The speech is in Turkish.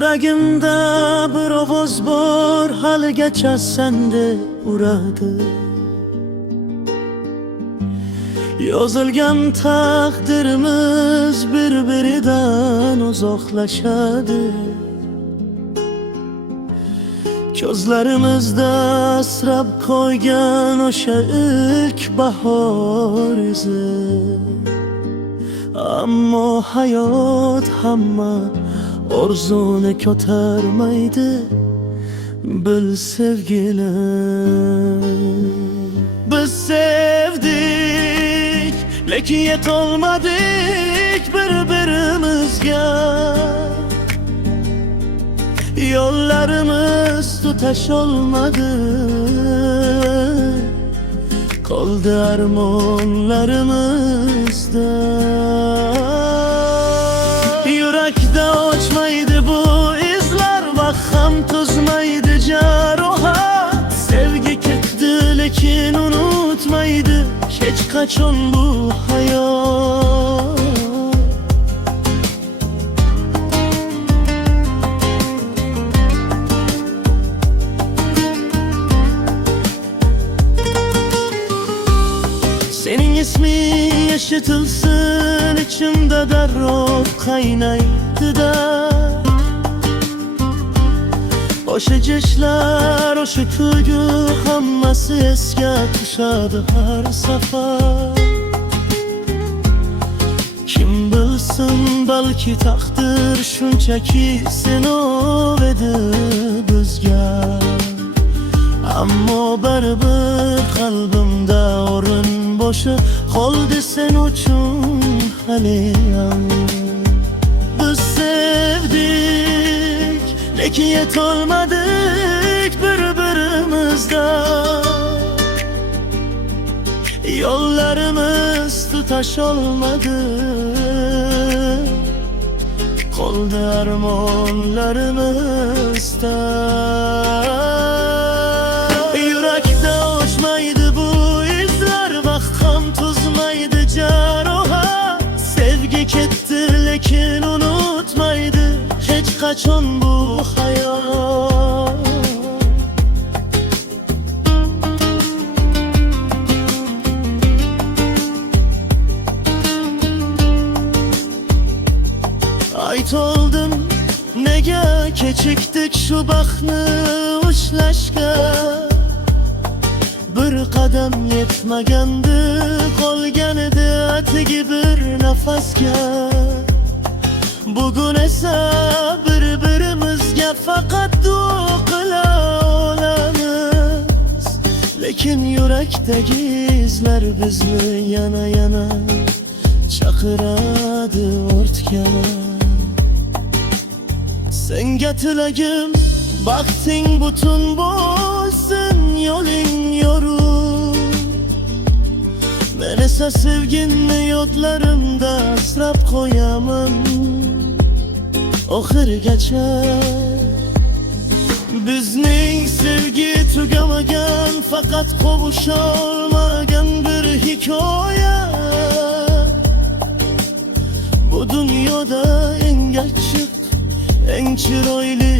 Yüreğimde bir ovoz bor, haligacha sende uradi. Yozilgan taqdirimiz bir-biridan uzoqlashadi. Ko'zlarimizda asrab qo'ygan o'sha ilk bahor izi. Ammo hayot hamma orzuni ko'tarmaydi, bil sevgilim. Biz sevdik, lekin yetolmadik bir-birimizga. Yollarimiz tutasholmadi, qoldi armonlarimizda. Yurakda o'chmaydi bu izlar, vaqt ham to'zmaydi jarohat. Sevgi ketdi lekin unutmaydi hech qachon bu hayot. Senin ismin eshitilsin içimde darrov qaynaydi-da. O'sha jishlar, o'sha kulgu hammasi esga tushadi har safar. Kim bilsin, balki taqdir shunchaki sinov edi bizga. Ammo baribir qalbimda o'rin bo'shi qoldi sen uchun haliyam. Biz sevdik, lekin yetolmadik bir-birimizga. Yollarimiz tutasholmadi, qoldi armonlarimizda. Yurakda o'chmaydi bu izlar, vaqt ham to'zmaydi jarohat. Sevgi ketdi lekin unutmaydi hech qachon bu hayot. Aytoldim, nega kechikdik shu baxtni ushlashga. Bir qadam yetmagandi, qolgan edi atigi bir nafasga. Bugun esa bir-birimizga faqat duo qila olamiz. Lekin yurakdagi izlar bizni yana chaqiradi ortga. Senga tilagim, baxting butun bo'lsin, yo'ling yorug'. Men esa sevginni yodlarimda asrab qo'yaman oxirigacha. Bizning sevgi tugamagan, faqat qovusholmagan bir hikoya. Bu dunyoda eng achchiq, eng chiroyli